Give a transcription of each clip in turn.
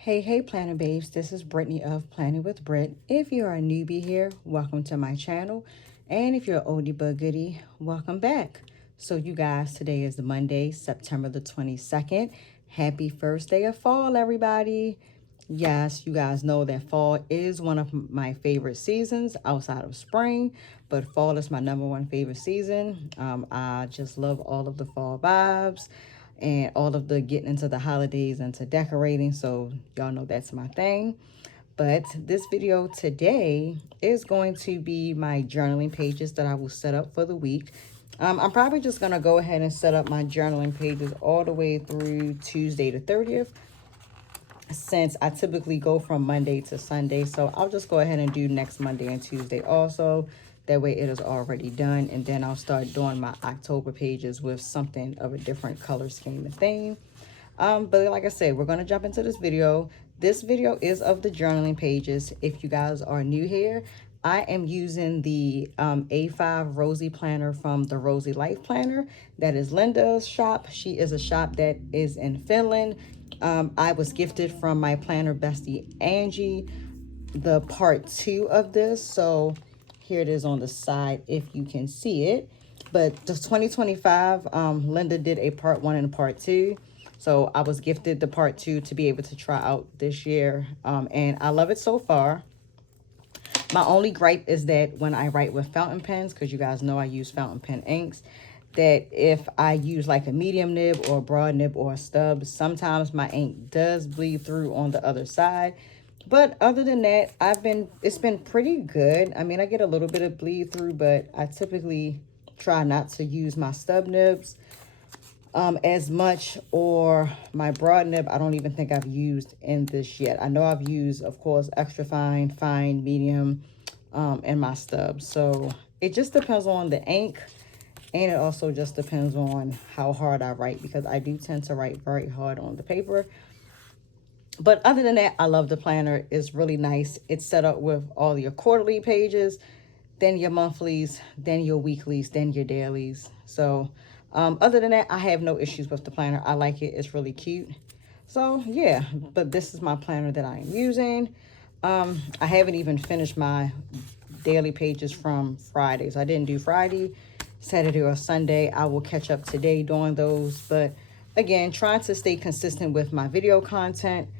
Hey, Planner Babes, this is Brittany of Planning with Brit. If you're a newbie here, welcome to my channel. And if you're an oldie but goodie, welcome back. So you guys, today is Monday, September the 22nd. Happy first day of fall, everybody. Yes, you guys know that fall is one of my favorite seasons outside of spring, but fall is my number one favorite season. I just love all of the fall vibes and all of the getting into the holidays and to decorating. So y'all know that's my thing. But this video today is going to be my journaling pages that I will set up for the week. I'm probably just going to go ahead and set up my journaling pages all the way through Tuesday the 30th, since I typically go from Monday to Sunday. So I'll just go ahead and do next Monday and Tuesday also. That way it is already done. And then I'll start doing my October pages with something of a different color scheme and theme. But like I said, we're going to jump into this video. This video is of the journaling pages. If you guys are new here, I am using the A5 Rosy planner from the Rosy Life Planner. That is Linda's shop. She is a shop that is in Finland. I was gifted from my planner bestie Angie the part 2 of this. So here it is on the side if you can see it. But the 2025, Linda did a part 1 and a part 2. So I was gifted the part 2 to be able to try out this year. And I love it so far. My only gripe is that when I write with fountain pens, because you guys know I use fountain pen inks, that if I use like a medium nib or a broad nib or a stub, sometimes my ink does bleed through on the other side. But other than that, it's been pretty good. I mean, I get a little bit of bleed through, but I typically try not to use my stub nibs as much, or my broad nib. I don't even think I've used in this yet. I know I've used, of course, extra fine, fine, medium, and my stubs. So it just depends on the ink, and it also just depends on how hard I write, because I do tend to write very hard on the paper. But other than that, I love the planner. It's really nice. It's set up with all your quarterly pages, then your monthlies, then your weeklies, then your dailies. So other than that, I have no issues with the planner. I like it. It's really cute. So yeah, but this is my planner that I am using. I haven't even finished my daily pages from Friday. So I didn't do Friday, Saturday, or Sunday. I will catch up today doing those. But again, trying to stay consistent with my video content.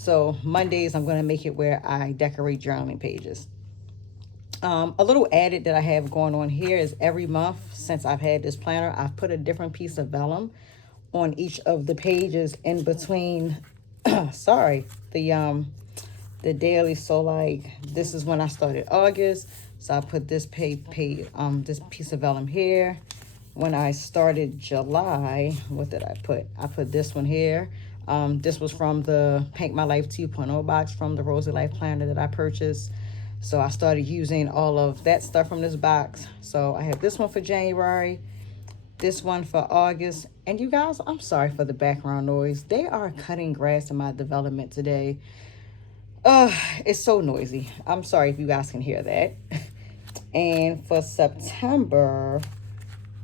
So Mondays, I'm going to make it where I decorate journaling pages. A little added that I have going on here is every month since I've had this planner, I've put a different piece of vellum on each of the pages in between, sorry, the daily. So like this is when I started August. So I put this this piece of vellum here. When I started July, what did I put? I put this one here. This was from the Paint My Life 2.0 box from the Rosy Life Planner that I purchased. So I started using all of that stuff from this box. So I have this one for January, this one for August. And you guys, I'm sorry for the background noise. They are cutting grass in my development today. It's so noisy. I'm sorry if you guys can hear that. And for September,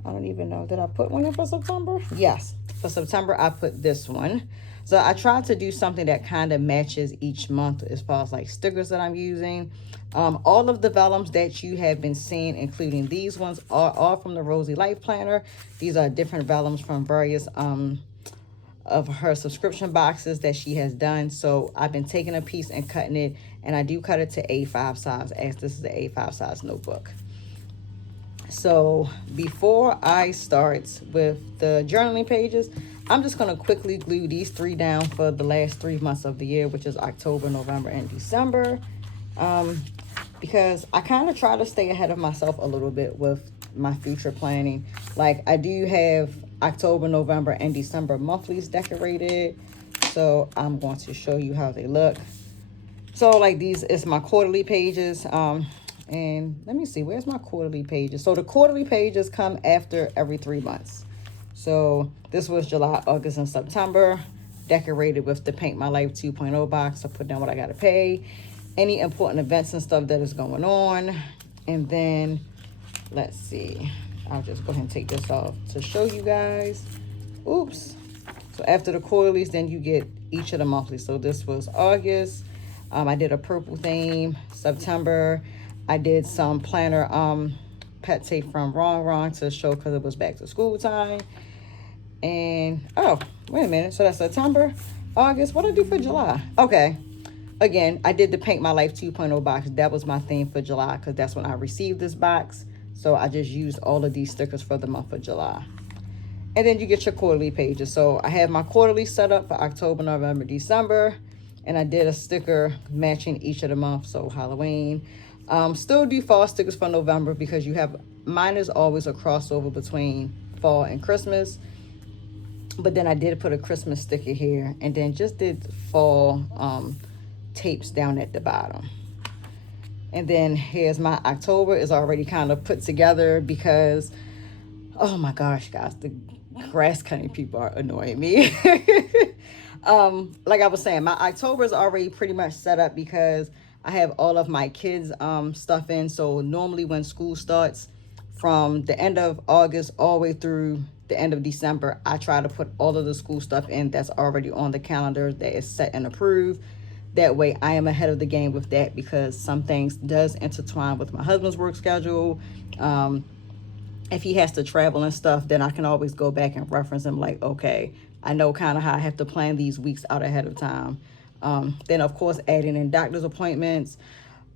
I don't even know, did I put one in for September? Yes, for September, I put this one. So I tried to do something that kind of matches each month as far as like stickers that I'm using. All of the vellums that you have been seeing, including these ones, are all from the Rosy Life Planner. These are different vellums from various of her subscription boxes that she has done. So I've been taking a piece and cutting it, and I do cut it to A5 size, as this is the A5 size notebook. So before I start with the journaling pages, I'm just going to quickly glue these 3 down for the last 3 months of the year, which is October, November, and December. Because I kind of try to stay ahead of myself a little bit with my future planning. Like I do have October, November, and December monthlies decorated. So I'm going to show you how they look. So like these is my quarterly pages. And let me see, where's my quarterly pages? So the quarterly pages come after every 3 months. So this was July, August, and September, decorated with the Paint My Life 2.0 box. I put down what I got to pay, any important events and stuff that is going on. And then, let's see, I'll just go ahead and take this off to show you guys. Oops. So after the quarterlies, then you get each of the monthly. So this was August. I did a purple theme. September, I did some planner pet tape from Wrong to show because it was back to school time. And oh, wait a minute. So that's September, August. What did I do for July? Okay. Again, I did the Paint My Life 2.0 box. That was my theme for July because that's when I received this box. So I just used all of these stickers for the month of July. And then you get your quarterly pages. So I have my quarterly set up for October, November, December. And I did a sticker matching each of the months. So Halloween. Still do fall stickers for November because you have, mine is always a crossover between fall and Christmas. But then I did put a Christmas sticker here. And then just did fall tapes down at the bottom. And then here's my October is already kind of put together because, oh my gosh, guys, the grass cutting people are annoying me. Like I was saying, my October is already pretty much set up because I have all of my kids stuff in. So normally when school starts from the end of August all the way through the end of December, I try to put all of the school stuff in that's already on the calendar that is set and approved. That way I am ahead of the game with that because some things does intertwine with my husband's work schedule. If he has to travel and stuff, then I can always go back and reference him like, okay, I know kind of how I have to plan these weeks out ahead of time. Then, of course, adding in doctor's appointments.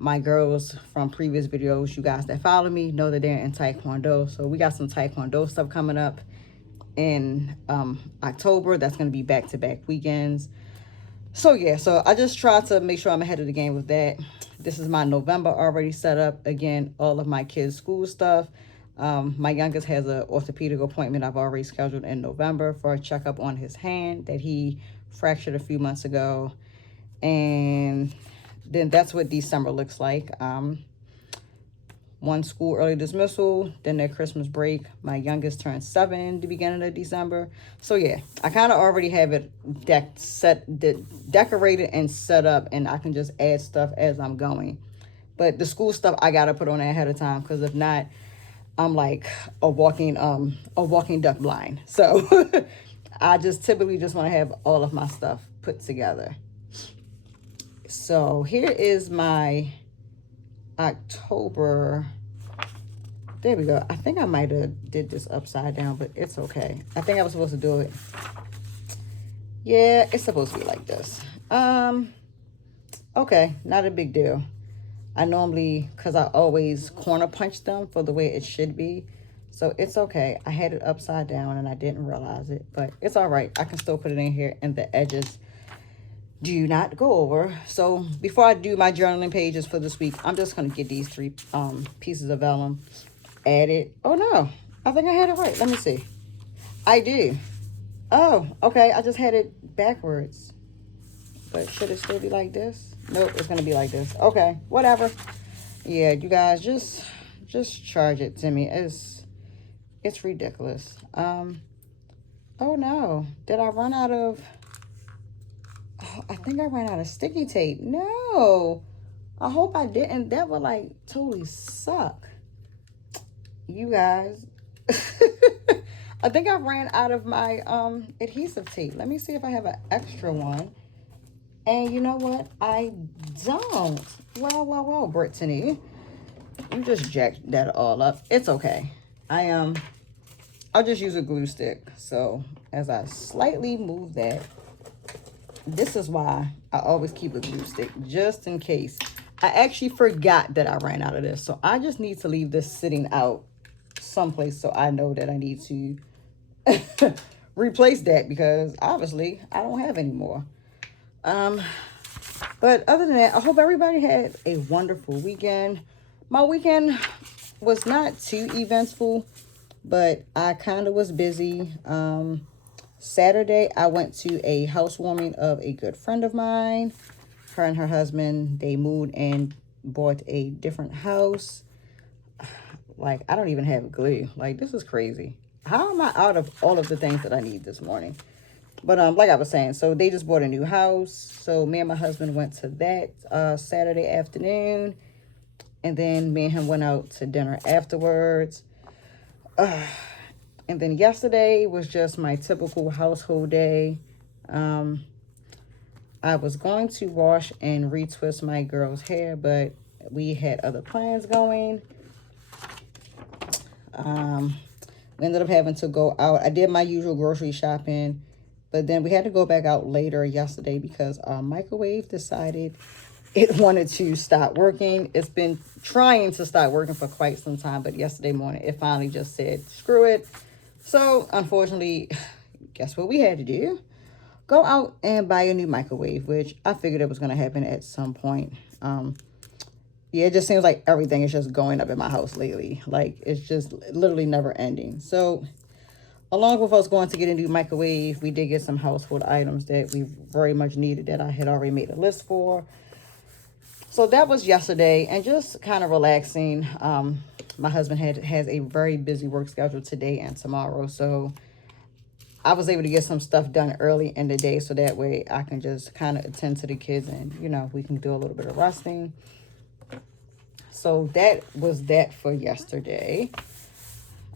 My girls from previous videos, you guys that follow me, know that they're in Taekwondo. So we got some Taekwondo stuff coming up in October. That's going to be back-to-back weekends. So yeah, so I just try to make sure I'm ahead of the game with that. This is my November already set up. Again, all of my kids' school stuff. My youngest has an orthopedic appointment I've already scheduled in November for a checkup on his hand that he fractured a few months ago. And then that's what December looks like. One school early dismissal, then their Christmas break. My youngest turned 7 the beginning of December. So yeah, I kind of already have it decorated and set up, and I can just add stuff as I'm going. But the school stuff I gotta put on ahead of time because if not, I'm like a walking duck blind. So I just typically just want to have all of my stuff put together. So here is my October. There we go. I think I might have did this upside down, but it's okay. I think I was supposed to do it. Yeah, it's supposed to be like this. Okay, not a big deal. I normally, because I always corner punch them for the way it should be. So it's okay. I had it upside down and I didn't realize it, but it's all right. I can still put it in here and the edges do not go over. So before I do my journaling pages for this week, I'm just going to get these 3 pieces of vellum added. Oh no, I think I had it right. Let me see. I do. Oh, okay. I just had it backwards. But should it still be like this? Nope, it's going to be like this. Okay, whatever. Yeah, you guys, just charge it to me. It's ridiculous. Oh no. Did I run out of... Oh, I think I ran out of sticky tape. No. I hope I didn't. That would like totally suck. You guys. I think I ran out of my adhesive tape. Let me see if I have an extra one. And you know what? I don't. Well, Brittany. You just jacked that all up. It's okay. I'll just use a glue stick. So as I slightly move that, this is why I always keep a glue stick, just in case. I actually forgot that I ran out of this. So I just need to leave this sitting out someplace so I know that I need to replace that because obviously I don't have any more. But other than that, I hope everybody had a wonderful weekend. My weekend was not too eventful, but I kind of was busy. Saturday, I went to a housewarming of a good friend of mine. Her and her husband, they moved and bought a different house. Like, I don't even have glue. Like, this is crazy. How am I out of all of the things that I need this morning? But like I was saying, so they just bought a new house. So me and my husband went to that Saturday afternoon. And then me and him went out to dinner afterwards. And then yesterday was just my typical household day. I was going to wash and retwist my girl's hair, but we had other plans going. We ended up having to go out. I did my usual grocery shopping, but then we had to go back out later yesterday because our microwave decided it wanted to stop working. It's been trying to stop working for quite some time, but yesterday morning it finally just said, screw it. So unfortunately, guess what we had to do? Go out and buy a new microwave, which I figured it was going to happen at some point. Yeah, it just seems like everything is just going up in my house lately. Like, it's just literally never ending. So, along with us going to get a new microwave, we did get some household items that we very much needed that I had already made a list for. So, that was yesterday, and just kind of relaxing. My husband has a very busy work schedule today and tomorrow. So, I was able to get some stuff done early in the day so that way I can just kind of attend to the kids and, you know, we can do a little bit of resting. So that was that for yesterday.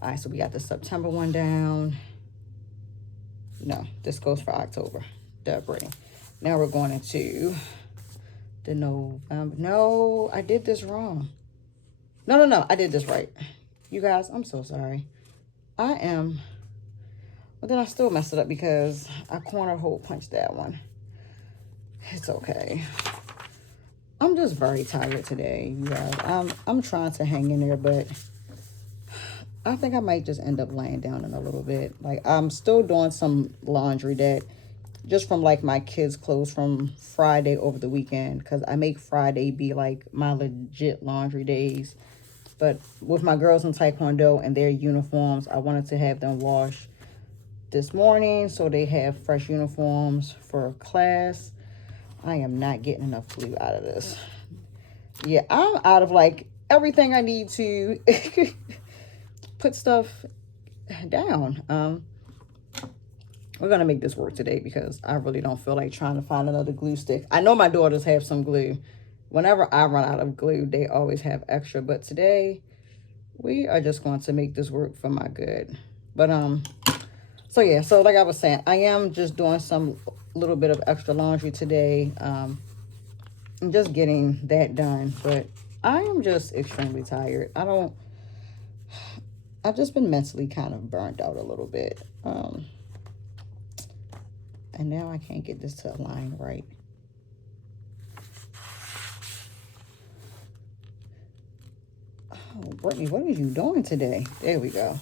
All right, so we got the September one down. No, this goes for October. Debris. Now we're going into the November. No, I did this wrong. No, I did this right. You guys, I'm so sorry. But then I still messed it up because I corner hole punched that one. It's okay. I'm just very tired today, you guys. I'm trying to hang in there, but I think I might just end up laying down in a little bit. Like, I'm still doing some laundry that just from like my kids' clothes from Friday over the weekend, because I make Friday be like my legit laundry days. But with my girls in Taekwondo and their uniforms, I wanted to have them wash this morning so they have fresh uniforms for class. I am not getting enough glue out of this. Yeah, I'm out of like everything I need to put stuff down. We're going to make this work today because I really don't feel like trying to find another glue stick. I know my daughters have some glue. Whenever I run out of glue, they always have extra. But today, we are just going to make this work for my good. But, so yeah, so like I was saying, I am just doing some little bit of extra laundry today. I'm just getting that done, but I am just extremely tired. I've just been mentally kind of burnt out a little bit. And now I can't get this to align right. Oh, Brittany, what are you doing today? There we go.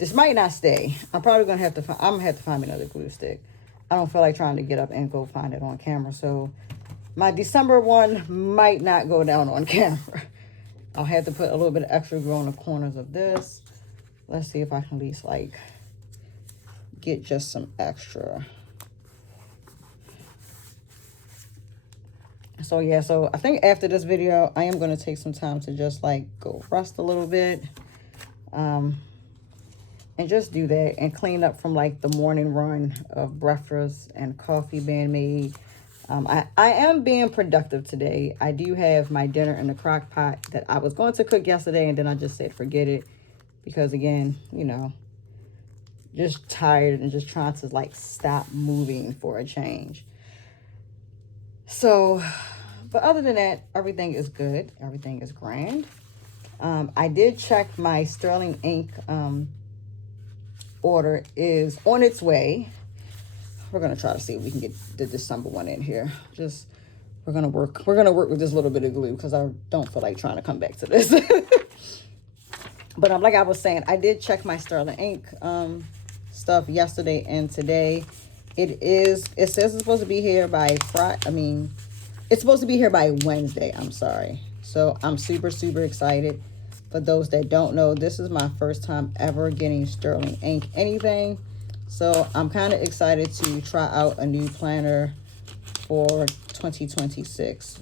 This might not stay. I'm probably gonna have to find me another glue stick. I don't feel like trying to get up and go find it on camera. So my December one might not go down on camera. I'll have to put a little bit of extra glue on the corners of this. Let's see if I can at least like get just some extra. So yeah, so I think after this video, I am going to take some time to just like go rest a little bit. And just do that and clean up from like the morning run of breakfast and coffee being made. I am being productive today. I do have my dinner in the crock pot that I was going to cook yesterday, and then I just said forget it because again, you know, just tired and just trying to like stop moving for a change. So, but other than that, everything is good. Everything is grand. I did check my Sterling ink order is on its way. We're gonna try to see if we can get the December one in here. We're gonna work with this little bit of glue because I don't feel like trying to come back to this. But like I was saying, I did check my Sterling ink stuff yesterday and today. It says it's supposed to be here by Friday. It's supposed to be here by Wednesday. I'm sorry. So I'm super, super excited. For those that don't know, this is my first time ever getting Sterling ink anything. So I'm kind of excited to try out a new planner for 2026.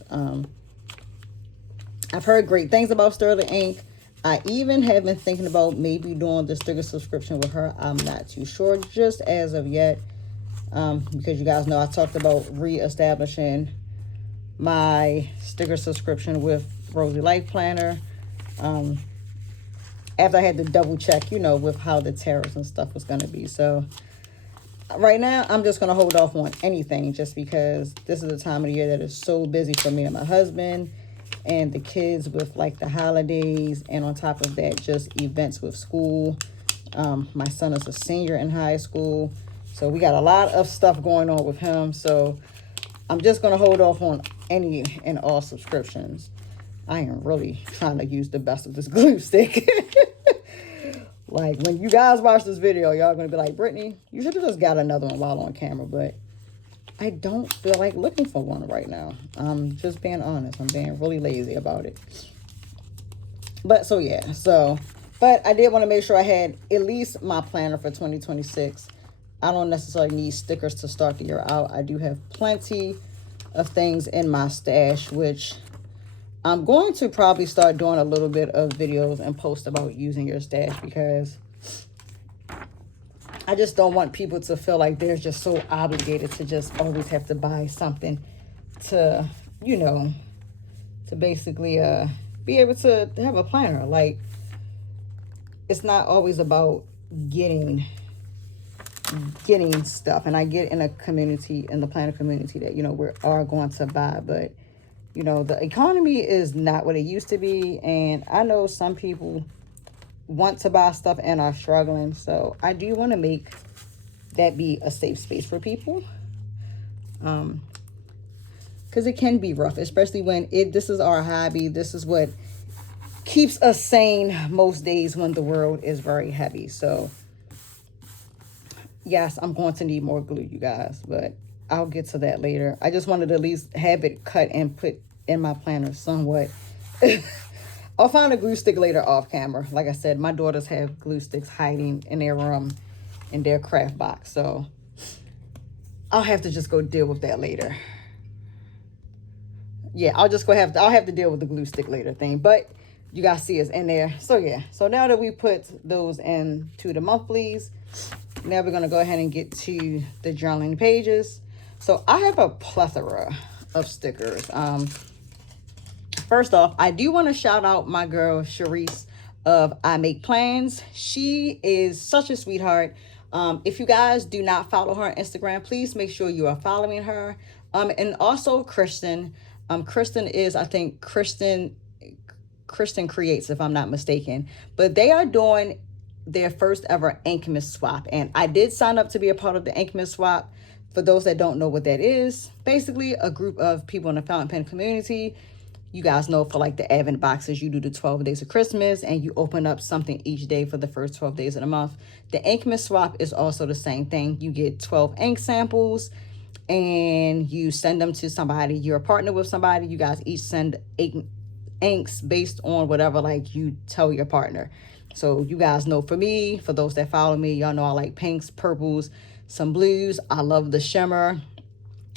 I've heard great things about Sterling ink. I even have been thinking about maybe doing the sticker subscription with her. I'm not too sure just as of yet. Because you guys know I talked about reestablishing my sticker subscription with Rosey Life Planner. After I had to double check, you know, with how the tariffs and stuff was going to be. So right now, I'm just going to hold off on anything just because this is the time of the year that is so busy for me and my husband and the kids with like the holidays. And on top of that, just events with school. My son is a senior in high school. So we got a lot of stuff going on with him. So I'm just going to hold off on any and all subscriptions. I am really trying to use the best of this glue stick. Like, when you guys watch this video, y'all going to be like, Brittany, you should have just got another one while on camera. But I don't feel like looking for one right now. I'm just being honest. I'm being really lazy about it. But, so, yeah. So, but I did want to make sure I had at least my planner for 2026. I don't necessarily need stickers to start the year out. I do have plenty of things in my stash, which I'm going to probably start doing a little bit of videos and post about using your stash, because I just don't want people to feel like they're just so obligated to just always have to buy something to, you know, to basically be able to have a planner. Like, it's not always about getting stuff. And I get in a community, in the planner community, that, you know, we are going to buy, but you know, the economy is not what it used to be. And I know some people want to buy stuff and are struggling. So I do want to make that be a safe space for people. Because it can be rough, especially when this is our hobby. This is what keeps us sane most days when the world is very heavy. So yes, I'm going to need more glue, you guys, but I'll get to that later. I just wanted to at least have it cut and put in my planner somewhat. I'll find a glue stick later off camera. Like I said, my daughters have glue sticks hiding in their in their craft box. So I'll have to just go deal with that later. Yeah, I'll have to deal with the glue stick later thing. But you guys see it's in there. So yeah. So now that we put those into the monthlies, now we're going to go ahead and get to the journaling pages. So I have a plethora of stickers. First off, I do want to shout out my girl, Sharice of I Make Plans. She is such a sweetheart. If you guys do not follow her on Instagram, please make sure you are following her. And also Kristen. Kristen is, I think, Kristen Creates, if I'm not mistaken. But they are doing their first ever Inkmas swap. And I did sign up to be a part of the Inkmas swap. For those that don't know what that is, basically a group of people in the fountain pen community. You guys know, for like the Advent boxes, you do the 12 days of Christmas and you open up something each day for the first 12 days of the month. The Inkmas swap is also the same thing. You get 12 ink samples and you send them to somebody. You're a partner with somebody. You guys each send 8 inks based on whatever like you tell your partner. So you guys know, for me, for those that follow me, y'all know I like pinks, purples, some blues. I love the shimmer.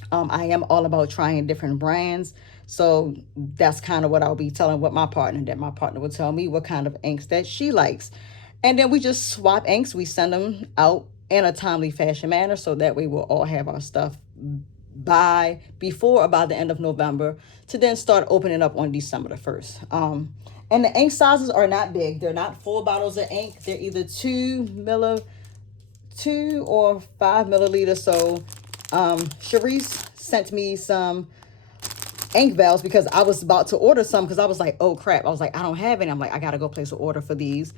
I am all about trying different brands. So that's kind of what I'll be telling with my partner, that my partner will tell me what kind of inks that she likes. And then we just swap inks. We send them out in a timely fashion manner. So that way we'll all have our stuff by the end of November, to then start opening up on December the 1st. And the ink sizes are not big. They're not full bottles of ink. They're either 2 or 5 milliliters. So Sharice sent me some ink bells because I was about to order some, because I was like, oh crap. I was like, I don't have any. I'm like, I gotta go place an order for these.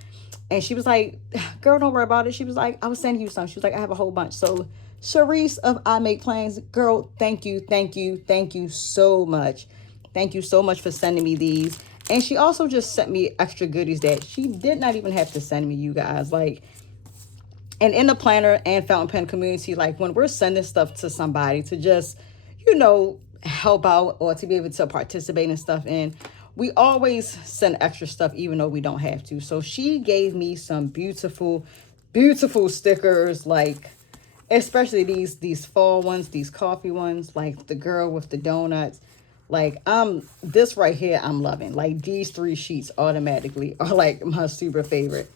And she was like, girl, don't worry about it. She was like, I was sending you some. She was like, I have a whole bunch. So Sharice of I Make Plans, girl, thank you so much. Thank you so much for sending me these. And she also just sent me extra goodies that she did not even have to send me, you guys. Like, and in the planner and fountain pen community, like when we're sending stuff to somebody to just, you know, help out or to be able to participate in stuff, and we always send extra stuff even though we don't have to. So she gave me some beautiful stickers, like especially these fall ones, these coffee ones, like the girl with the donuts. Like, this right here, I'm loving. Like, these 3 sheets automatically are like my super favorite.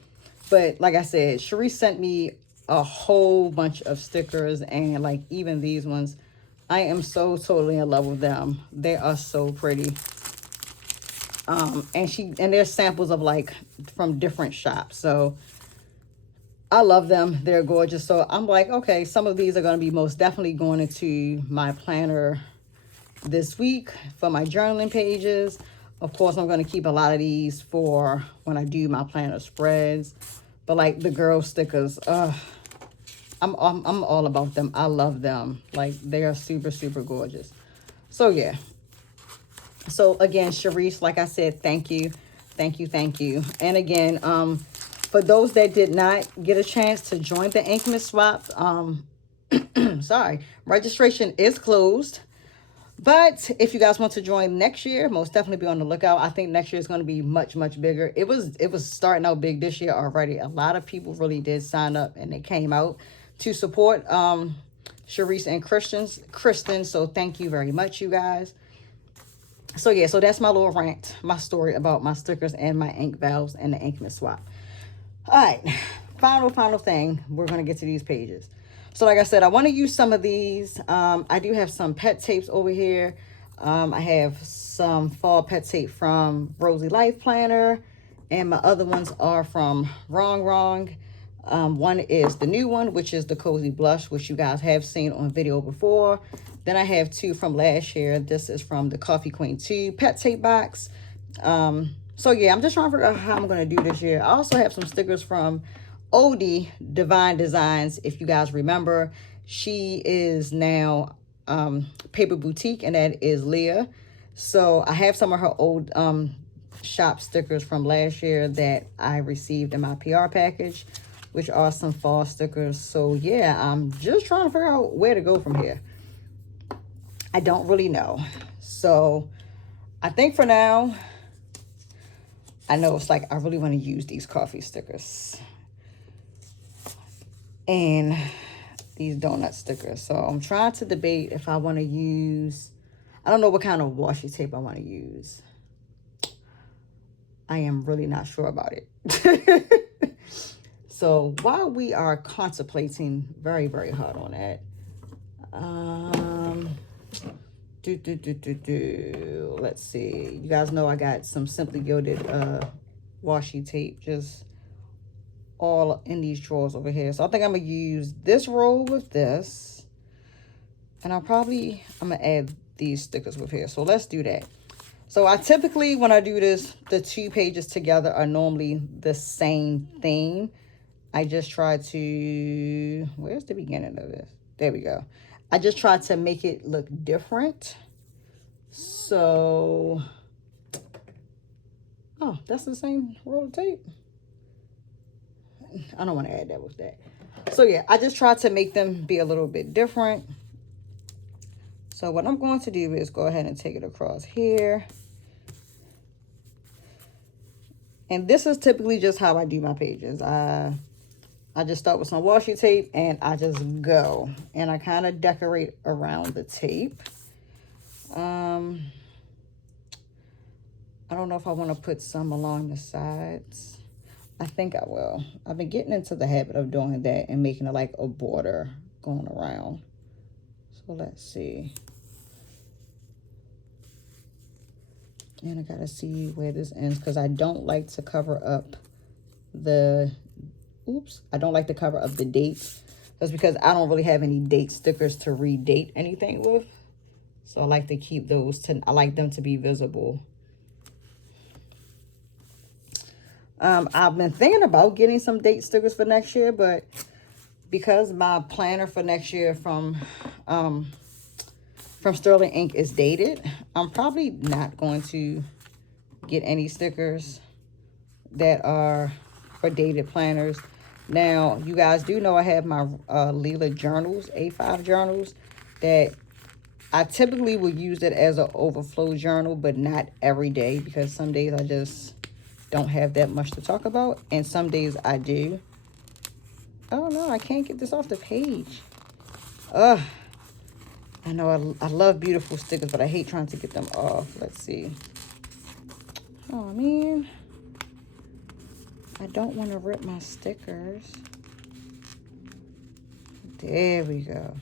But like I said, Sharice sent me a whole bunch of stickers, and like even these ones, I am so totally in love with them. They are so pretty. And they're samples of like from different shops. So I love them. They're gorgeous. So I'm like, okay, some of these are going to be most definitely going into my planner this week for my journaling pages. Of course, I'm going to keep a lot of these for when I do my planner spreads. But like the girl stickers, I'm all about them. I love them. Like they are super, super gorgeous. So yeah. So again, Sharice, like I said, thank you. Thank you, thank you. And again, for those that did not get a chance to join the Inkmas Swap, sorry, registration is closed. But if you guys want to join next year, most definitely be on the lookout. I think next year is going to be much, much bigger. It was starting out big this year already. A lot of people really did sign up and they came out to support Sharice and Kristen. So thank you very much, you guys. So yeah, so that's my little rant, my story about my stickers and my ink valves and the Inkmas Swap. All right, final thing. We're going to get to these pages. So like I said, I want to use some of these. I do have some pet tapes over here. I have some fall pet tape from Rosey Life Planner. And my other ones are from Wrong. One is the new one, which is the Cozy Blush, which you guys have seen on video before. Then I have two from last year. This is from the Coffee Queen 2 pet tape box. So yeah, I'm just trying to figure out how I'm going to do this year. I also have some stickers from Odie Divine Designs. If you guys remember, she is now Paper Boutique, and that is Leah. So I have some of her old shop stickers from last year that I received in my PR package, which are some fall stickers. So yeah, I'm just trying to figure out where to go from here. I don't really know. So I think for now, I know it's like I really want to use these coffee stickers and these donut stickers. So I'm trying to debate if I want to use, I don't know what kind of washi tape I want to use. I am really not sure about it. So while we are contemplating very, very hard on that, let's see. You guys know I got some Simply Gilded washi tape just all in these drawers over here. So I think I'm gonna use this roll with this, and I'm gonna add these stickers with here. So let's do that. So I typically, when I do this, the two pages together are normally the same theme. I just try to, where's the beginning of this? There we go. I just try to make it look different. So, oh, that's the same roll of tape. I don't want to add that with that. So yeah, I just try to make them be a little bit different. So what I'm going to do is go ahead and take it across here. And this is typically just how I do my pages. I just start with some washi tape and I just go. And I kind of decorate around the tape. I don't know if I want to put some along the sides. I think I will. I've been getting into the habit of doing that and making it like a border going around. So let's see. And I gotta see where this ends because I don't like to cover up the, I don't like to cover up the dates. That's because I don't really have any date stickers to redate anything with. So I like to keep those, I like them to be visible. I've been thinking about getting some date stickers for next year, but because my planner for next year from Sterling Ink is dated, I'm probably not going to get any stickers that are for dated planners. Now, you guys do know I have my Leela journals, A5 journals, that I typically would use it as an overflow journal, but not every day because some days I just don't have that much to talk about, and some days I do. Oh no, I can't get this off the page. I know I love beautiful stickers, but I hate trying to get them off. Let's see. Oh man, I don't want to rip my stickers. There we go.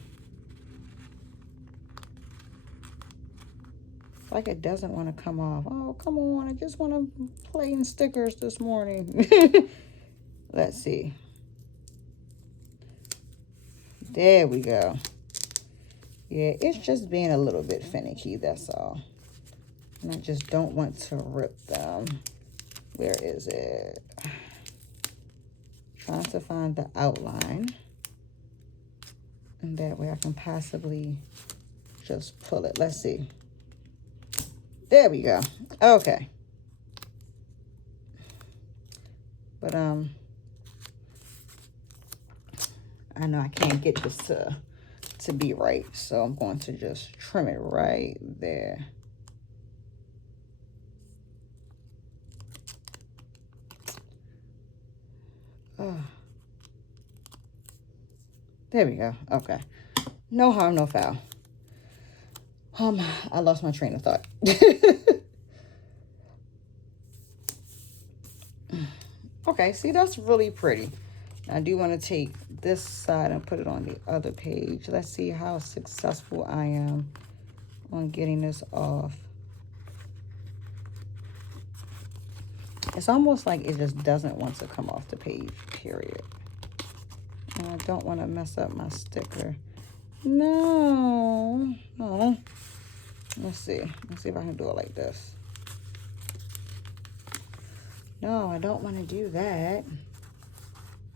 Like it doesn't want to come off. Oh, come on. I just want to play in stickers this morning. Let's see. There we go. Yeah, it's just being a little bit finicky, that's all. And I just don't want to rip them. Where is it? Trying to find the outline. And that way I can possibly just pull it. Let's see. There we go. Okay. But I know I can't get this to be right, so I'm going to just trim it right there. Oh. There we go. Okay. No harm, no foul. I lost my train of thought. Okay, see, that's really pretty. I do want to take this side and put it on the other page. Let's see how successful I am on getting this off. It's almost like it just doesn't want to come off the page, period. And I don't want to mess up my sticker. No. Oh. Let's see. Let's see if I can do it like this. No, I don't want to do that.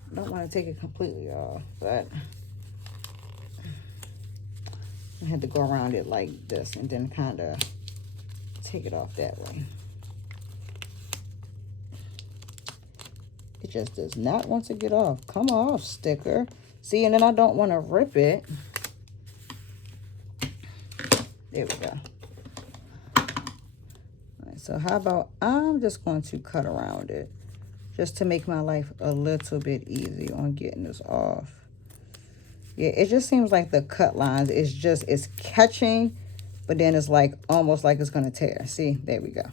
I don't want to take it completely off, but I had to go around it like this and then kind of take it off that way. It just does not want to get off. Come off, sticker. See, and then I don't want to rip it. There we go. All right, so how about I'm just going to cut around it just to make my life a little bit easy on getting this off. Yeah, it just seems like the cut lines is just, it's catching, but then it's like almost like it's going to tear. See, there we go.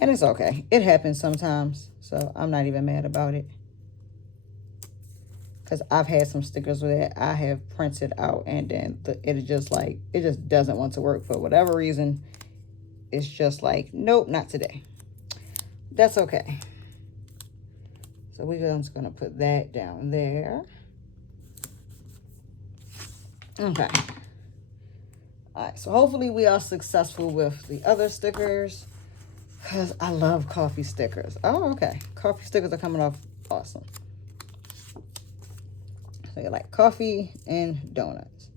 And it's okay. It happens sometimes, so I'm not even mad about it. Because I've had some stickers that I have printed out and then it is just like, it just doesn't want to work for whatever reason. It's just like, nope, not today. That's okay. So we're just going to put that down there. Okay. All right, so hopefully we are successful with the other stickers. Because I love coffee stickers. Oh, okay. Coffee stickers are coming off awesome. So you like coffee and donuts.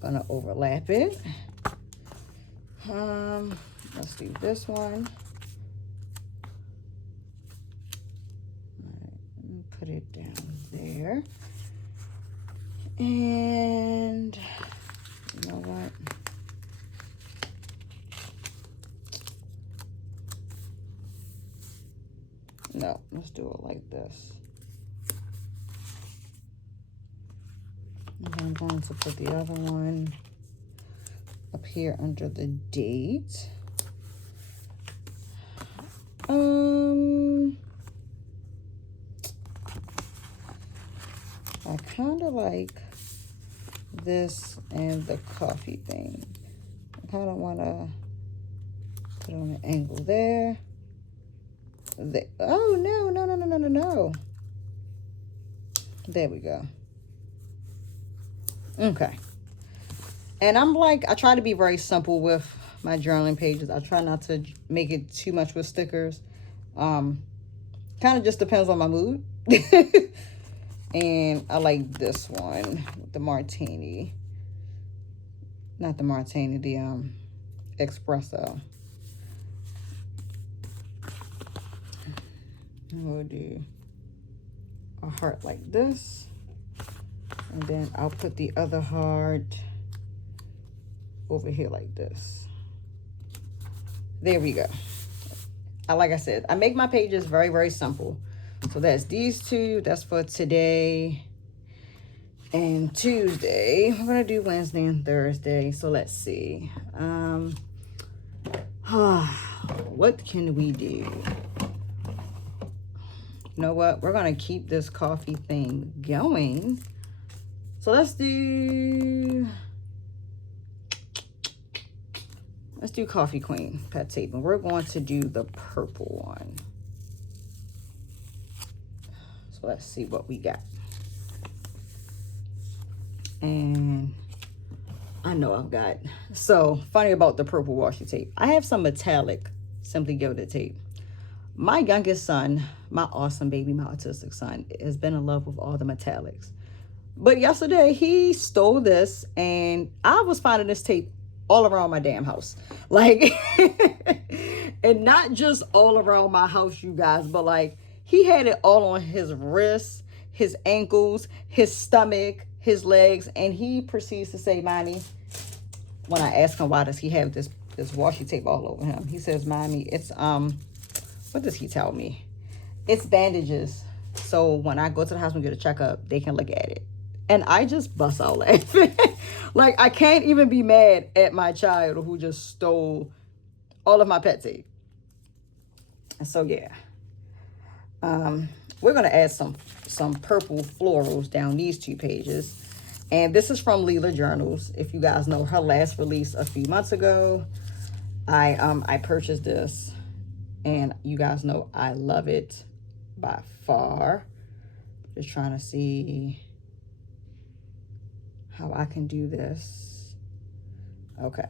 Gonna overlap it. Let's do this one. All right, put it down there. And you know what? No, let's do it like this. And I'm going to put the other one up here under the date. I kind of like this and the coffee thing. I kind of want to put on an angle there. Oh, no. There we go. Okay. And I'm like, I try to be very simple with my journaling pages. I try not to make it too much with stickers. Kind of just depends on my mood. And I like this one with the martini. Not the martini, the espresso. We'll do a heart like this. And then I'll put the other heart over here like this. There we go. Like I said, I make my pages very, very simple. So that's these two. That's for today and Tuesday. We're going to do Wednesday and Thursday. So let's see. What can we do? You know what? We're going to keep this coffee thing going. So let's do Coffee Queen pet tape. And we're going to do the purple one. So So let's see what we got. And I know I've got, so funny about the purple washi tape. I have some metallic Simply Gilded tape. My youngest son, my awesome baby, my autistic son, has been in love with all the metallics. But yesterday he stole this, and I was finding this tape all around my damn house. Like, and not just all around my house, you guys, but like he had it all on his wrists, his ankles, his stomach, his legs, and he proceeds to say, Mommy, when I ask him why does he have this washi tape all over him, he says, Mommy, it's what does he tell me? It's bandages. So when I go to the hospital and get a checkup, they can look at it. And I just bust out laughing. Like, I can't even be mad at my child who just stole all of my pet tape. So yeah. We're going to add some purple florals down these 2 pages. And this is from Leela Journals. If you guys know her last release a few months ago, I purchased this, and you guys know I love it by far. Just trying to see how I can do this. Okay.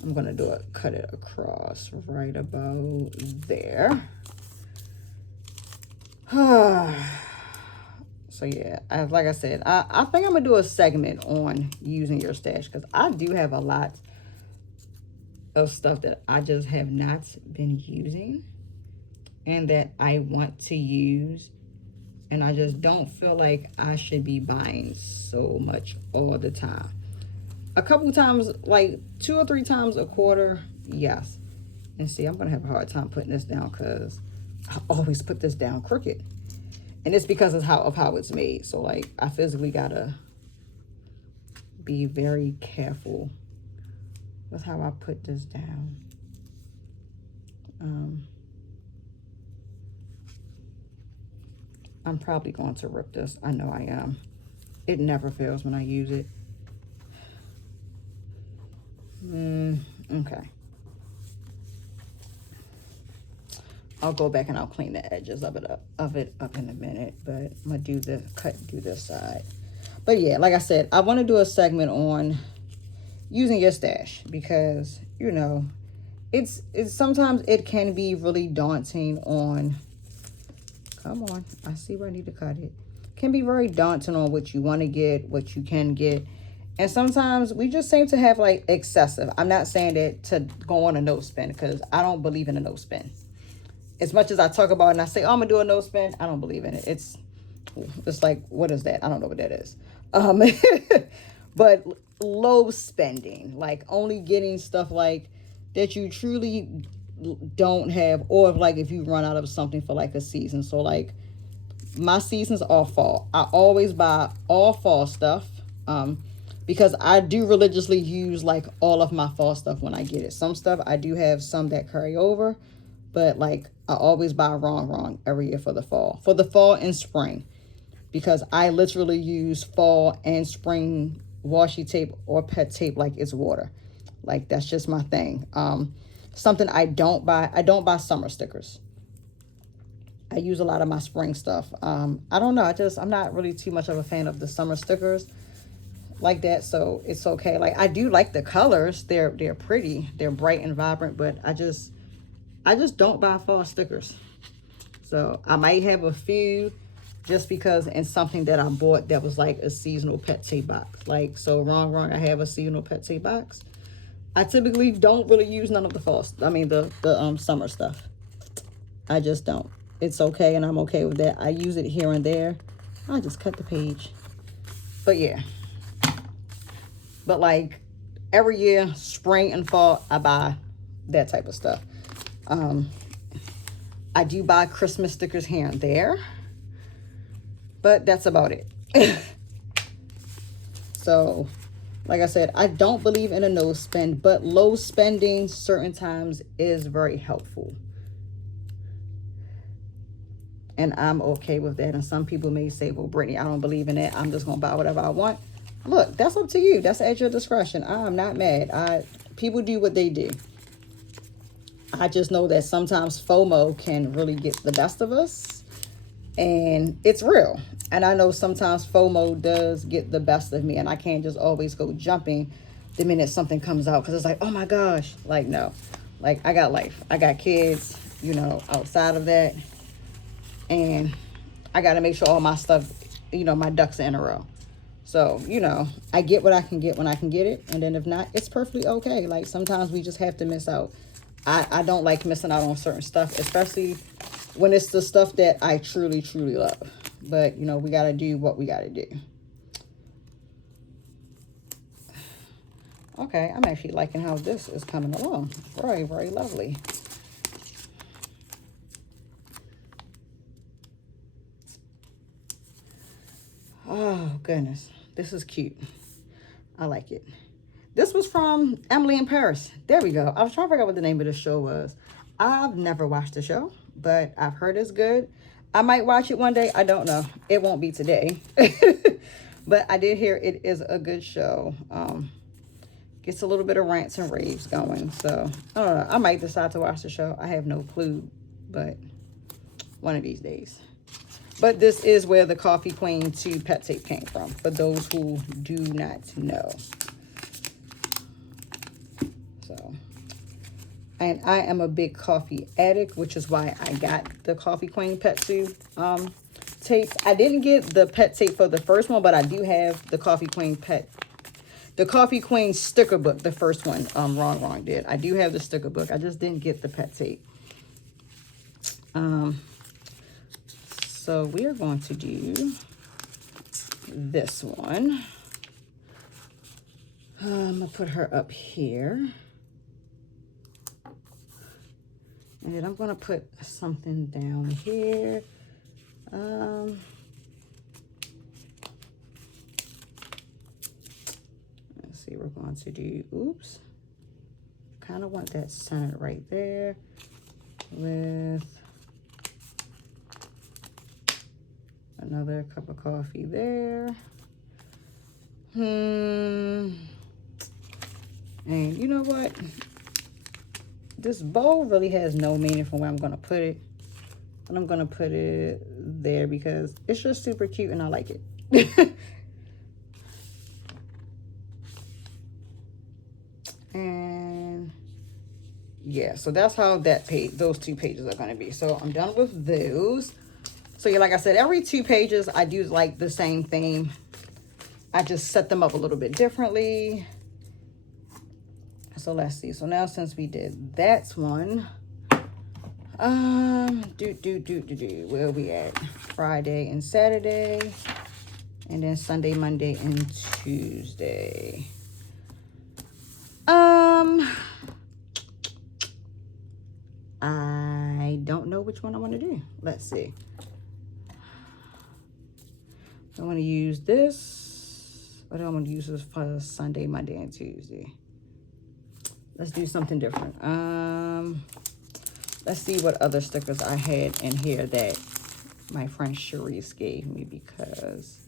I'm gonna do it, cut it across right about there. So yeah, like I said, I think I'm gonna do a segment on using your stash, because I do have a lot of stuff that I just have not been using and that I want to use, and I just don't feel like I should be buying so much all the time. A couple times, like 2 or 3 times a quarter, yes. And see, I'm gonna have a hard time putting this down because I always put this down crooked. And it's because of how it's made. So like, I physically gotta be very careful with how I put this down. I'm probably going to rip this. I know I am. It never fails when I use it. Okay. I'll go back and I'll clean the edges of it up in a minute, but I'm gonna do this side. But yeah, like I said, I want to do a segment on using your stash, because you know, it's sometimes it can be really daunting on, come on, I see where I need to cut it. Can be very daunting on what you want to get, what you can get. And sometimes we just seem to have like excessive. I'm not saying that to go on a no spend, because I don't believe in a no spend. As much as I talk about it and I say, oh, I'm gonna do a no spend, I don't believe in it. It's like, what is that? I don't know what that is. But low spending, like only getting stuff like that you truly don't have, or like if you run out of something for like a season. So like my seasons are fall. I always buy all fall stuff, because I do religiously use like all of my fall stuff when I get it. Some stuff I do have some that carry over, but like I always buy wrong every year for the fall and spring, because I literally use fall and spring washi tape or pet tape like it's water. Like that's just my thing. Something I don't buy summer stickers. I use a lot of my spring stuff. I don't know, I'm not really too much of a fan of the summer stickers like that, so it's okay. Like I do like the colors, they're pretty, they're bright and vibrant, but I just don't buy fall stickers. So I might have a few just because in something that I bought that was like a seasonal pet tape box. Like, so wrong, I have a seasonal pet tape box. I typically don't really use none of the fall, the summer stuff. I just don't. It's okay, and I'm okay with that. I use it here and there. I just cut the page. But yeah. But like every year, spring and fall, I buy that type of stuff. I do buy Christmas stickers here and there, but that's about it. So, like I said, I don't believe in a no spend, but low spending certain times is very helpful. And I'm okay with that. And some people may say, well, Brittany, I don't believe in it. I'm just going to buy whatever I want. Look, that's up to you. That's at your discretion. I'm not mad. People do what they do. I just know that sometimes FOMO can really get the best of us, and it's real. And I know sometimes FOMO does get the best of me, and I can't just always go jumping the minute something comes out, because it's like, oh my gosh, like, no, like, I got life, I got kids, you know, outside of that, and I got to make sure all my stuff, you know, my ducks are in a row. So, you know, I get what I can get when I can get it. And then if not, it's perfectly okay. Like, sometimes we just have to miss out. I don't like missing out on certain stuff, especially when it's the stuff that I truly, truly love. But, you know, we got to do what we got to do. Okay, I'm actually liking how this is coming along. Very, very lovely. Oh, goodness. This is cute. I like it. This was from Emily in Paris. There we go. I was trying to figure out what the name of the show was. I've never watched the show, but I've heard it's good. I might watch it one day. I don't know. It won't be today. But I did hear it is a good show. Gets a little bit of rants and raves going. So, I don't know. I might decide to watch the show. I have no clue, but one of these days. But this is where the Coffee Queen 2 pet tape came from, for those who do not know. So, and I am a big coffee addict, which is why I got the Coffee Queen Pet 2 tape. I didn't get the pet tape for the first one, but I do have the Coffee Queen sticker book, the first one, Wrong did. I do have the sticker book. I just didn't get the pet tape. So we are going to do this one. I'm going to put her up here. And then I'm going to put something down here. Let's see, we're going to do, oops. Kind of want that centered right there with another cup of coffee there. And you know what? This bowl really has no meaning for where I'm going to put it. And I'm going to put it there because it's just super cute and I like it. And yeah, so that's how that page, those 2 pages are going to be. So I'm done with those. So yeah, like I said, every 2 pages, I do like the same theme. I just set them up a little bit differently. So let's see. So now since we did that one, where are we at? Friday and Saturday, and then Sunday, Monday, and Tuesday. I don't know which one I want to do. Let's see. I want to use this, or do I want to use this for Sunday, Monday, and Tuesday? Let's do something different. Let's see what other stickers I had in here that my friend Cherise gave me, because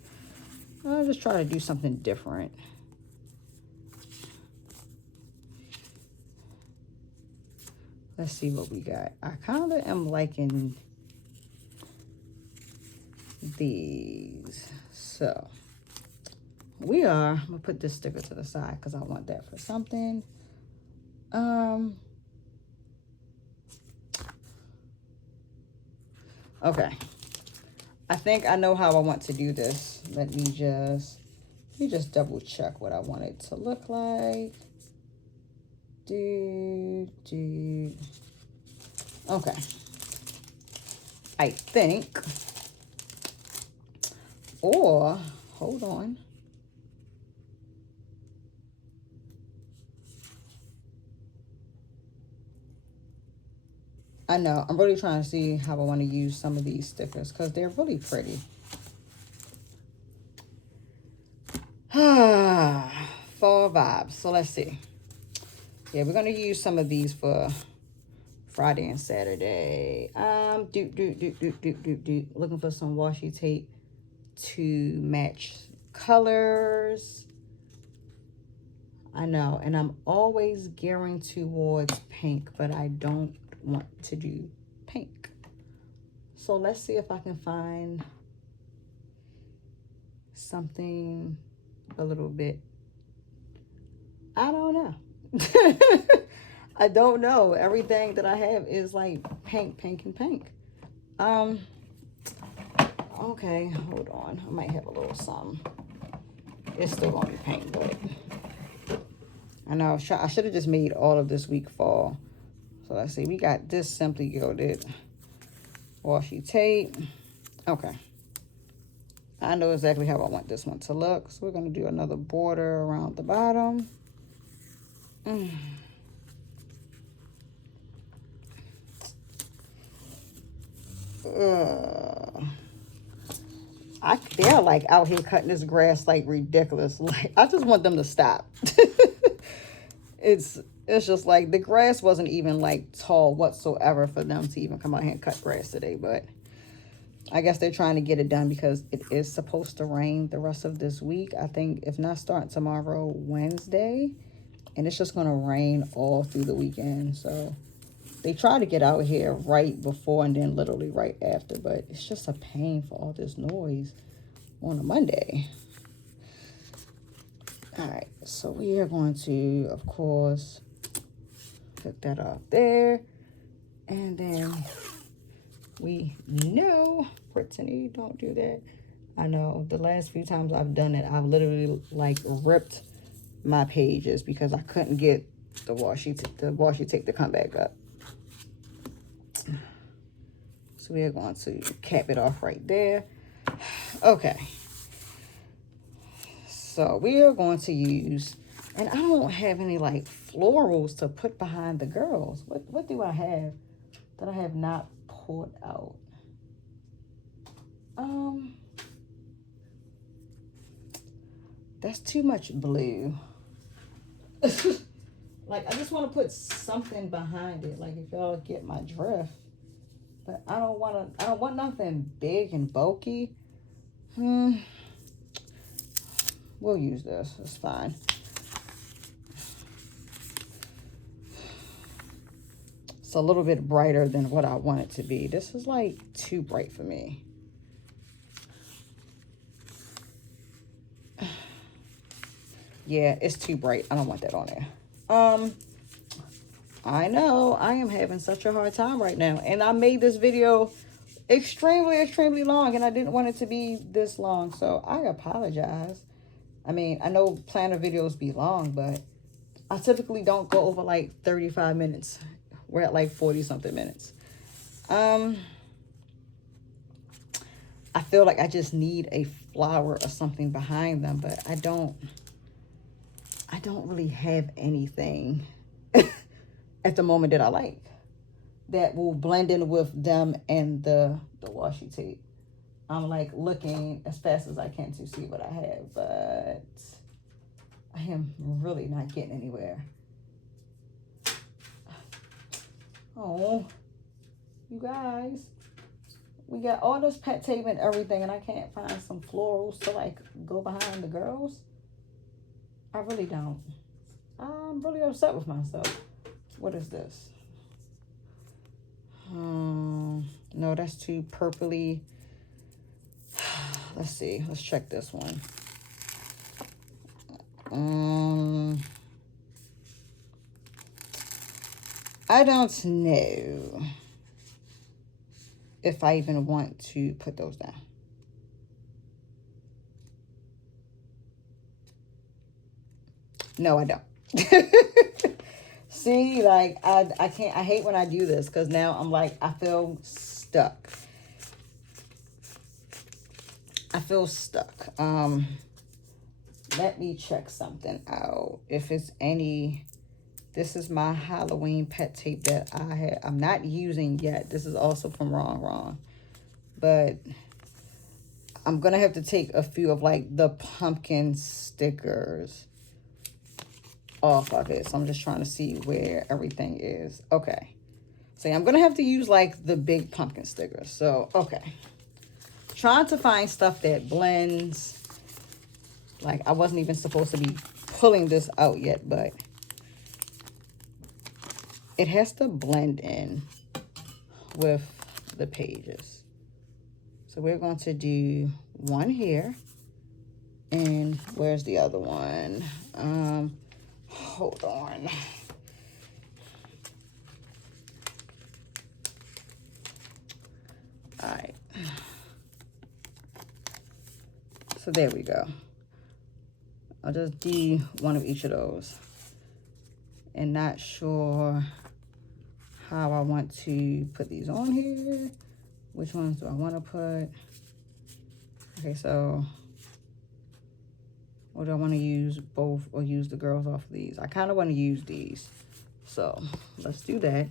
I'll just try to do something different. Let's see what we got. I kind of am liking these. So I'm gonna put this sticker to the side because I want that for something. Okay, I think I know how I want to do this. Let me just double check what I want it to look like. Okay, I think, or hold on. I know, I'm really trying to see how I want to use some of these stickers because they're really pretty. Fall vibes. So let's see. Yeah, we're going to use some of these for Friday and Saturday. Looking for some washi tape to match colors. I know, and I'm always gearing towards pink, but I don't want to do pink. So let's see if I can find something a little bit, I don't know. I don't know. Everything that I have is like pink, pink, and pink. Okay, hold on. I might have a little something. It's still gonna be pink, but I know I should have just made all of this week fall. So let's see. We got this Simply Gilded washi tape. Okay. I know exactly how I want this one to look. So we're gonna do another border around the bottom. They're like out here cutting this grass like ridiculous. Like, I just want them to stop. It's just like the grass wasn't even like tall whatsoever for them to even come out here and cut grass today. But I guess they're trying to get it done because it is supposed to rain the rest of this week. I think if not starting tomorrow, Wednesday. And it's just going to rain all through the weekend. So they try to get out here right before and then literally right after. But it's just a pain for all this noise on a Monday. All right. So we are going to, of course, put that up there. And then we know, Brittany, don't do that. I know the last few times I've done it, I've literally like ripped my pages because I couldn't get the washi tape to come back up. So we are going to cap it off right there. Okay. So we are going to use, and I don't have any like florals to put behind the girls. What do I have that I have not pulled out? That's too much blue. Like, I just want to put something behind it. Like, if y'all get my drift. But I don't want nothing big and bulky. We'll use this. It's fine. It's a little bit brighter than what I want it to be. This is like too bright for me. Yeah, it's too bright. I don't want that on there. I know I am having such a hard time right now. And I made this video extremely long, and I didn't want it to be this long. So I apologize. I mean, I know planner videos be long, but I typically don't go over like 35 minutes. We're at like 40 something minutes. I feel like I just need a flower or something behind them, but I don't really have anything at the moment that I like that will blend in with them and the washi tape. I'm like looking as fast as I can to see what I have, but I am really not getting anywhere. Oh, you guys, we got all this pet tape and everything, and I can't find some florals to like go behind the girls. I really don't. I'm really upset with myself. What is this? No, that's too purpley. Let's see. Let's check this one. I don't know if I even want to put those down. No, I don't. See, like, I can't, I hate when I do this because now I'm like, I feel stuck. I feel stuck. Let me check something out. If it's any, this is my Halloween pet tape that I'm not using yet. This is also from Wrong. But I'm going to have to take a few of like the pumpkin stickers off of it. So I'm just trying to see where everything is. Okay. So I'm going to have to use like the big pumpkin stickers. So, okay. Trying to find stuff that blends. Like, I wasn't even supposed to be pulling this out yet, but it has to blend in with the pages. So we're going to do one here. And where's the other one? Hold on. All right. So there we go. I'll just do one of each of those. And not sure how I want to put these on here. Which ones do I want to put? Okay, so, or do I want to use both or use the girls off of these? I kind of want to use these. So let's do that.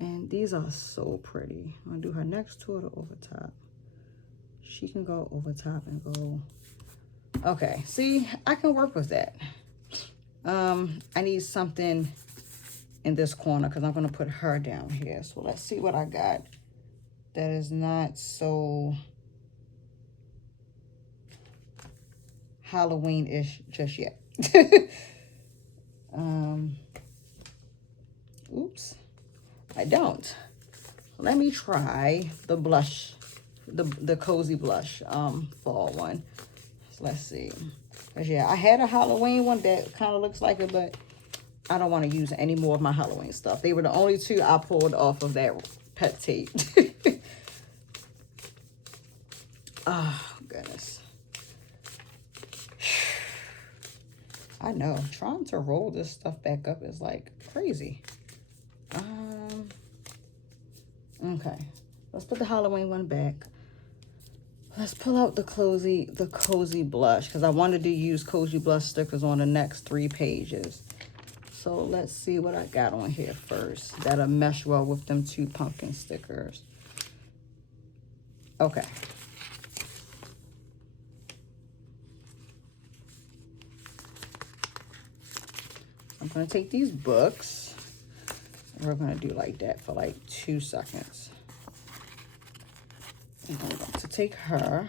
And these are so pretty. I'm going to do her next to it or over top. She can go over top and go. Okay, see, I can work with that. I need something in this corner because I'm going to put her down here. So let's see what I got that is not so Halloween-ish just yet. Oops, I don't. Let me try the blush, the cozy blush fall one. So let's see. Cause yeah, I had a Halloween one that kind of looks like it, but I don't want to use any more of my Halloween stuff. They were the only two I pulled off of that pet tape. Oh, goodness. I know. Trying to roll this stuff back up is like crazy. Okay. Let's put the Halloween one back. Let's pull out the cozy blush because I wanted to use cozy blush stickers on the next 3 pages. So let's see what I got on here first. That'll mesh well with them 2 pumpkin stickers. Okay. I'm going to take these books. We're going to do like that for like 2 seconds. And I'm going to take her.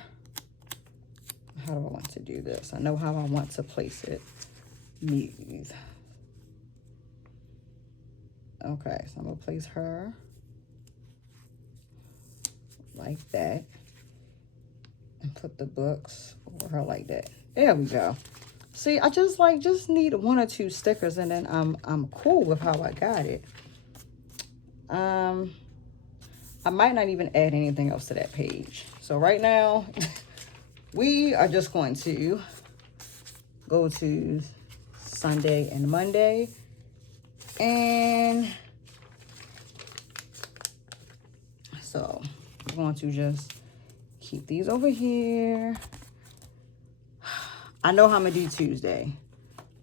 How do I want to do this? I know how I want to place it. Smooth. Okay, so I'm going to place her like that. And put the books over her like that. There we go. See, I just need 1 or 2 stickers and then I'm cool with how I got it. I might not even add anything else to that page. So right now, we are just going to go to Sunday and Monday. And so I'm going to just keep these over here. I know how I'm going to do Tuesday.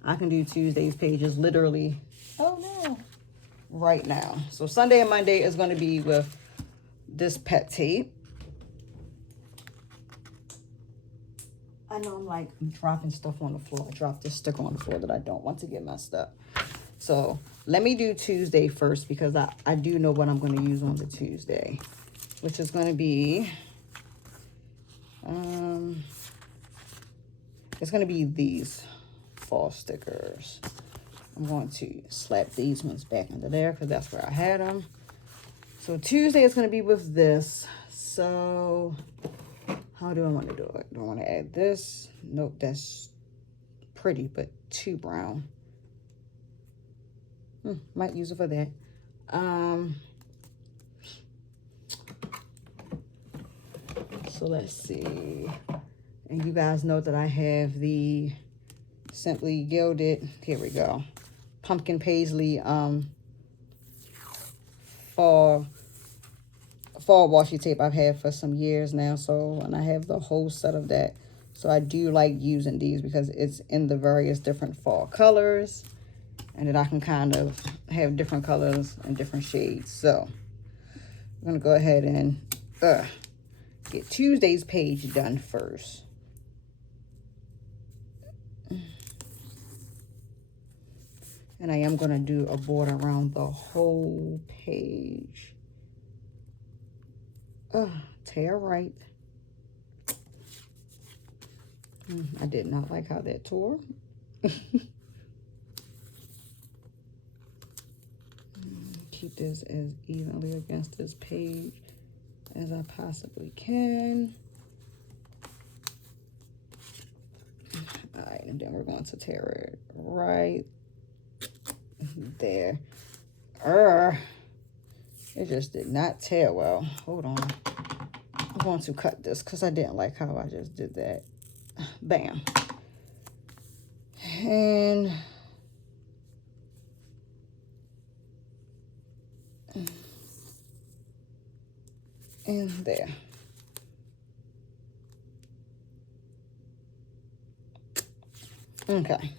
I can do Tuesday's pages literally, oh no, right now. So Sunday and Monday is going to be with this pet tape. I know I'm dropping stuff on the floor. I dropped this sticker on the floor that I don't want to get messed up. So let me do Tuesday first because I do know what I'm going to use on the Tuesday, which is going to be, it's going to be these fall stickers. I'm going to slap these ones back into there because that's where I had them. So Tuesday is going to be with this. So how do I want to do it? Do I want to add this? Nope, that's pretty, but too brown. Might use it for that. So let's see. And you guys know that I have the Simply Gilded, here we go, Pumpkin Paisley fall washi tape I've had for some years now. So, and I have the whole set of that. So I do like using these because it's in the various different fall colors. And then I can kind of have different colors and different shades. So I'm going to go ahead and get Tuesday's page done first. And I am going to do a border around the whole page. Tear right. I did not like how that tore. Keep this as evenly against this page as I possibly can. All right, and then we're going to tear it right there. It just did not tear well. Hold on. I'm going to cut this because I didn't like how I just did that. Bam. And there. Okay.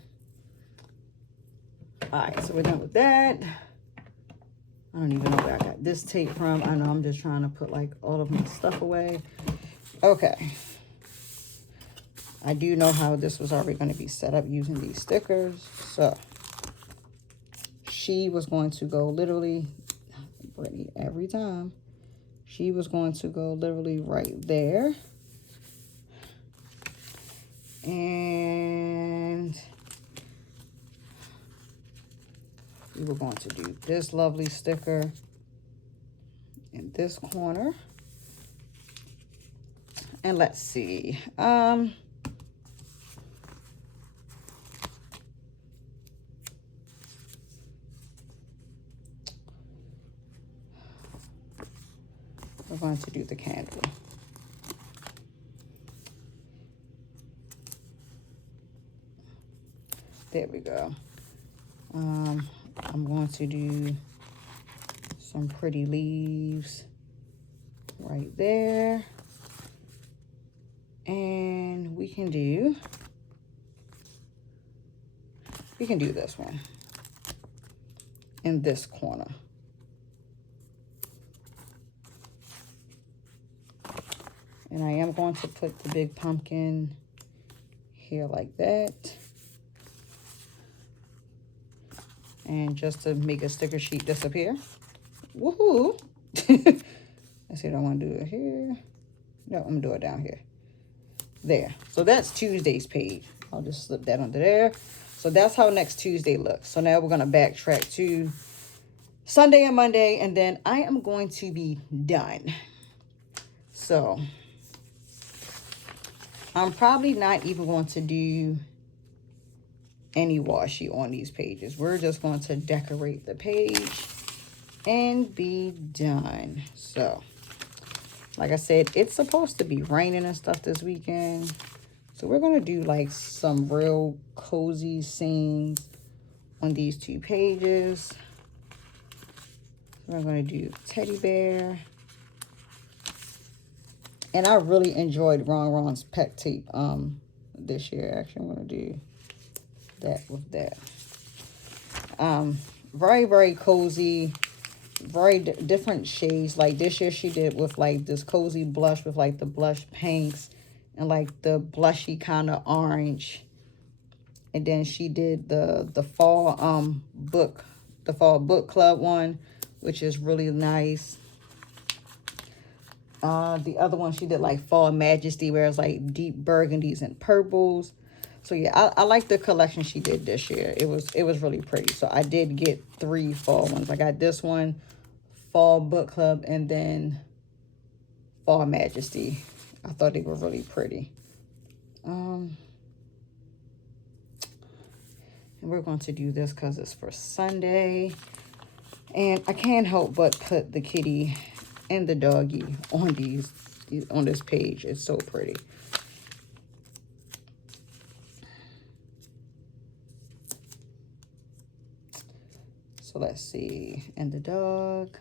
All right, so we're done with that. I don't even know where I got this tape from. I know I'm just trying to put like all of my stuff away. Okay. I do know how this was already going to be set up using these stickers. So she was going to go literally, Brittany, every time. She was going to go literally right there. And we were going to do this lovely sticker in this corner. And let's see. We're going to do the candle. There we go. I'm going to do some pretty leaves right there. And we can do this one in this corner. And I am going to put the big pumpkin here like that. And just to make a sticker sheet disappear. Woohoo! Let's see if I want to do it here. No, I'm going to do it down here. There. So that's Tuesday's page. I'll just slip that under there. So that's how next Tuesday looks. So now we're going to backtrack to Sunday and Monday. And then I am going to be done. So I'm probably not even going to do any washi on these pages. We're just going to decorate the page and be done. So like I said, it's supposed to be raining and stuff this weekend. So we're going to do like some real cozy scenes on these two pages. We're going to do teddy bear. And I really enjoyed Ron's pet tape this year. Actually, I'm going to do that with that. Very, very cozy. Very different shades. Like this year she did with like this cozy blush with like the blush pinks and like the blushy kind of orange. And then she did the fall book club one, which is really nice. The other one she did like fall majesty, where it's like deep burgundies and purples. So yeah, I like the collection she did this year. It was really pretty. So I did get 3 fall ones. I got this one, fall book club, and then fall majesty. I thought they were really pretty. And we're going to do this because it's for Sunday. And I can't help but put the kitty and the doggy on this page. It's so pretty. So let's see. And the dog.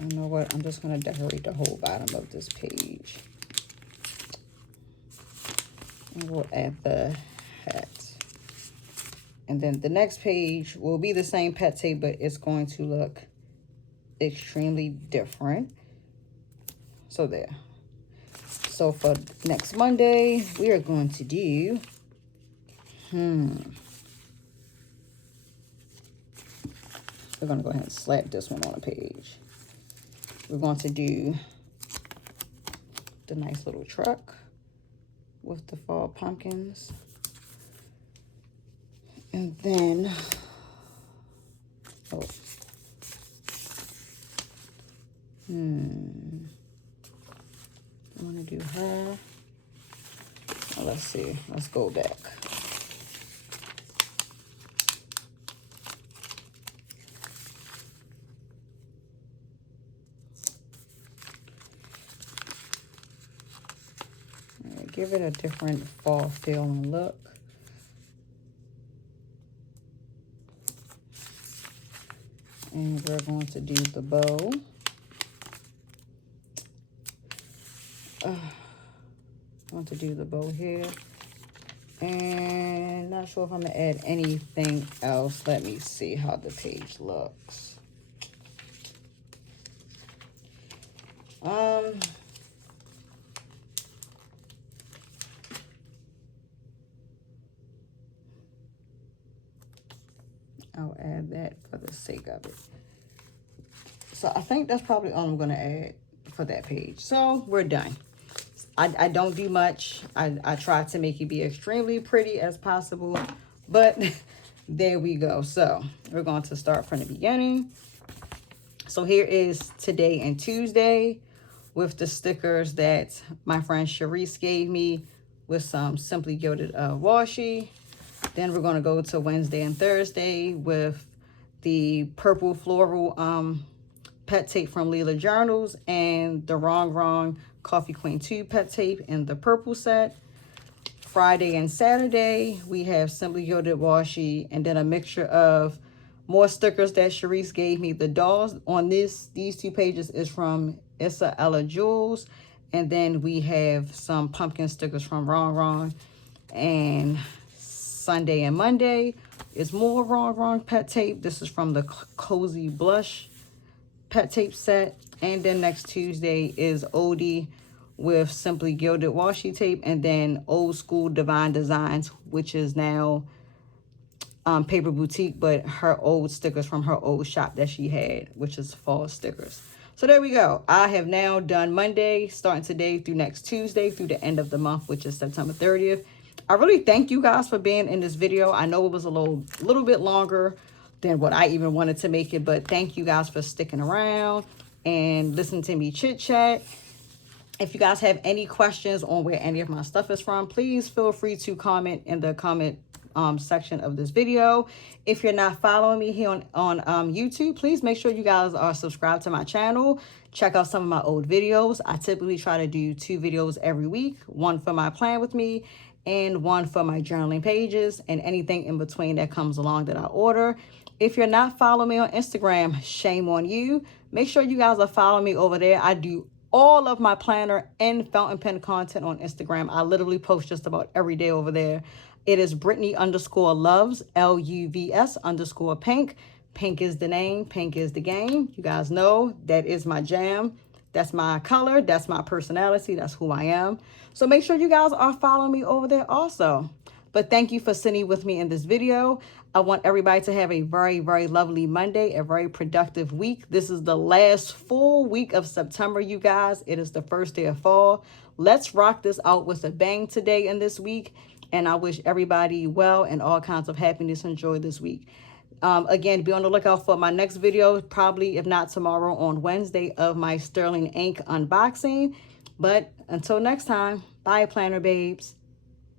You know what? I'm just going to decorate the whole bottom of this page. And we'll add the hat. And then the next page will be the same pet tape, but it's going to look extremely different. So there. So for next Monday, we are going to do... We're going to go ahead and slap this one on a page. We're going to do the nice little truck with the fall pumpkins. And then, oh, I want to do her. Well, let's see. Let's go back. Give it a different fall feel and look. And we're going to do the bow. I want to do the bow here. And not sure if I'm going to add anything else. Let me see how the page looks. I'll add that for the sake of it. So I think that's probably all I'm going to add for that page. So we're done. I don't do much. I try to make it be extremely pretty as possible, but there we go. So we're going to start from the beginning. So here is today and Tuesday with the stickers that my friend Sharice gave me with some Simply Gilded washi. Then we're going to go to Wednesday and Thursday with the purple floral pet tape from Leela Journals and the Wrong Coffee Queen 2 pet tape in the purple set. Friday and Saturday, we have Simply Gilded washi and then a mixture of more stickers that Sharice gave me. The dolls on these two pages is from Issa Ella Jewels. And then we have some pumpkin stickers from Wrong. And Sunday and Monday is more Wrong pet tape. This is from the Cozy Blush pet tape set. And then next Tuesday is Odie with Simply Gilded washi tape. And then Old School Divine Designs, which is now Paper Boutique, but her old stickers from her old shop that she had, which is fall stickers. So there we go. I have now done Monday, starting today through next Tuesday, through the end of the month, which is September 30th. I really thank you guys for being in this video. I know it was a little bit longer than what I even wanted to make it, but thank you guys for sticking around and listening to me chit chat. If you guys have any questions on where any of my stuff is from, please feel free to comment in the comment section of this video. If you're not following me here on YouTube, please make sure you guys are subscribed to my channel. Check out some of my old videos. I typically try to do 2 videos every week, one for my plan with me and one for my journaling pages and anything in between that comes along that I order. If you're not following me on Instagram, shame on you. Make sure you guys are following me over there. I do all of my planner and fountain pen content on Instagram. I literally post just about every day over there. It is Brittany_loves, LUVS_pink. Pink is the name, pink is the game. You guys know that is my jam. That's my color, that's my personality, that's who I am. So make sure you guys are following me over there also. But thank you for sitting with me in this video. I want everybody to have a very, very lovely Monday, a very productive week. This is the last full week of September, you guys. It is the first day of fall. Let's rock this out with a bang today and this week. And I wish everybody well and all kinds of happiness. Enjoy this week. Again, be on the lookout for my next video, probably if not tomorrow on Wednesday, of my Sterling Ink unboxing. But until next time, bye planner babes.